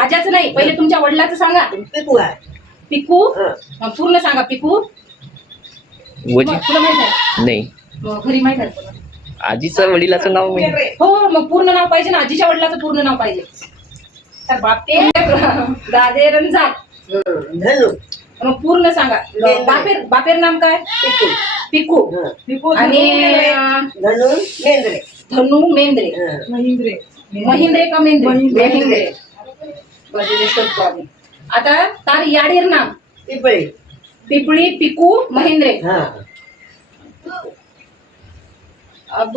आजाचं नाही, पहिले तुमच्या वडिलाचं सांगा. पिकू आहे. पिकू. पूर्ण सांगा. पिकू. तुला माहित आहे? नाही. घरी माहित आहे तुला? आजीचं वडिलाचं नाव माहिती. हो, मग पूर्ण नाव पाहिजे ना. आजीच्या वडिलाचं पूर्ण नाव पाहिजे. तर बापे दादे रंजाक धनु. मग पूर्ण सांगा. बापेर नाम काय? पिकू. पिकू आणि धनु मेंद्रे. धनु मेंद्रे. महिंद्रे का मेंद्रे? महिंद्रे. आता तार याडीर नाम पिपळी. पिपळी. पिकू महिंद्रे. अब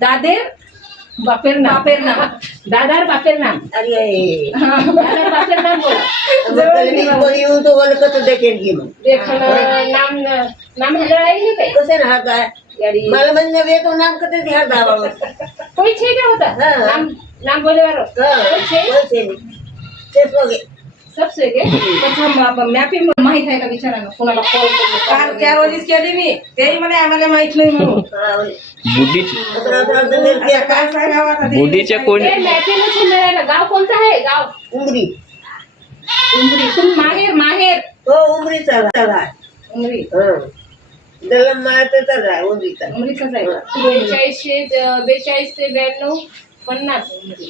दादेर बापेर नाम. दादार बापेर नाम. अरे दादार बापेर नाम बोला. तो ओळखत देखेल की मग नाम नाम हलवायला काय कसं ना काय मला म्हणजे वेगळं नाम कसं ह्या गावावर कोई छे क्या होता नाम नाम बोले वालो तेच बघे सबसे गे पण मॅपी माहित आहे का विचारा ना कोणाला कॉल करून 4 वर्ष केली मी तेही मला आम्हाला माहित नाही म्हणून बुद्धीच्या कोणी मॅपी मध्ये मिळायला गाव कोणतं आहे गाव उमरी तुम्ही माहेर हो उमरीचा आहे उमरी दलम मातेचाच आहे उमरीचा उमरीचाच आहे 42 ते 92 50 उमरी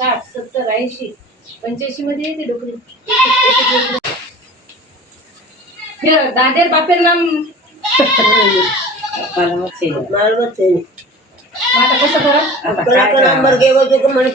60 70 80 85 मध्ये येते डोकरी दादेर बापेर नाम मालवत आता कसं करा नंबर घेऊ म्हणे